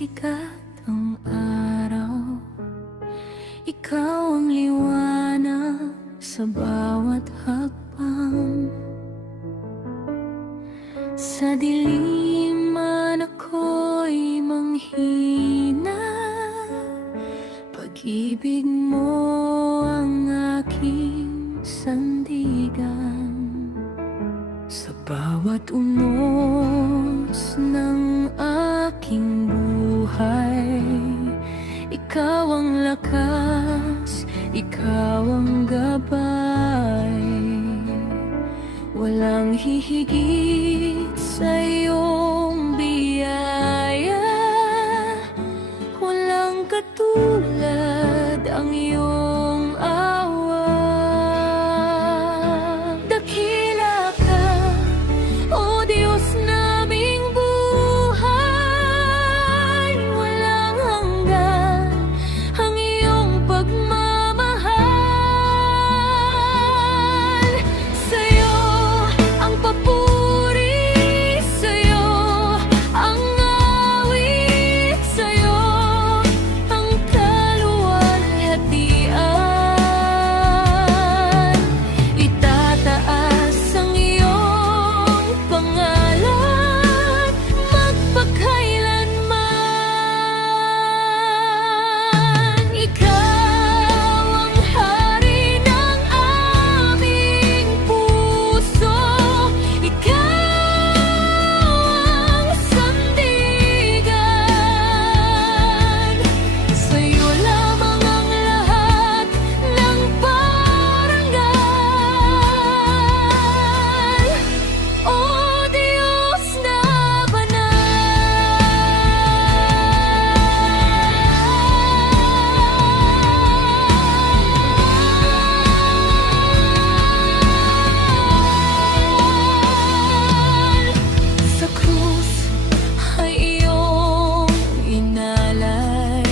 sikat ang araw, ikaw ang liwanag sa bawat hakbang. Sa dilim man ako'y manghina, pag-ibig mo ang aking sandigan. Sa bawat unos ng aking buhay, ikaw ang lakas, ikaw ang gabay. Walang hihigit sa iyong biyaya, walang katulad ang iyong awa. Dakila ka, O Diyos naming buhay, walang hanggan ang iyong pagmamahal. Sa'yo ang papuri, sa'yo ang awit, sa'yo ang kaluwalhatian. Itataas ang iyong pangalan magpakailanman. Ikaw ang hari ng aming puso, ikaw ang sandigan. Sa'yo lamang ang lahat ng parangal, O Diyos na banal. Sa krus ay iyong inalay,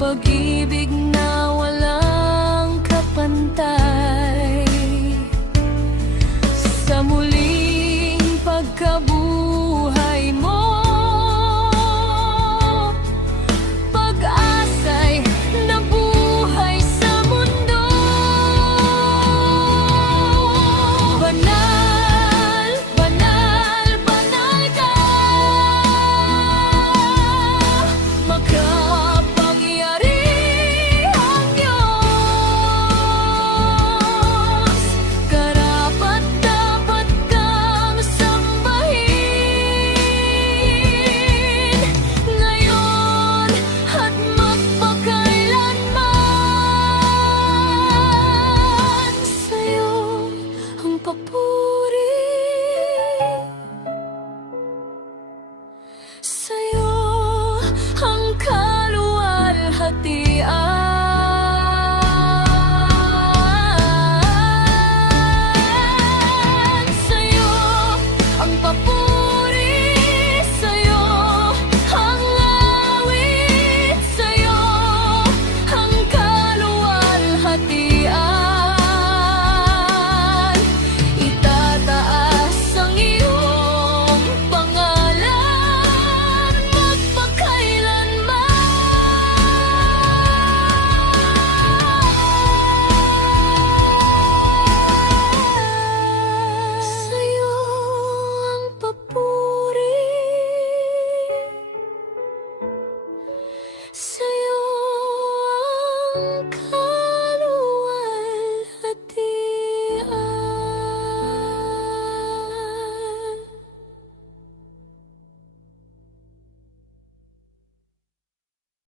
pag-ibig na walang kapantay. Sa muling pagkabuhay mo, pag-asa'y nabuhay sa mundo. Banal, banal, banal ka, makapangyarihang Diyos. Karapat-dapat kang sambahin, ngayon at magpakailanman. Sa'yo ang papuri, sa'yo ang kaluwalhatian. Sa'yo ang papuri, sa'yo ang awit, sa'yo ang kaluwalhatian. Itataas ang iyong pangalan magpakailanman. Sa'yo ang papuri, sa'yo ang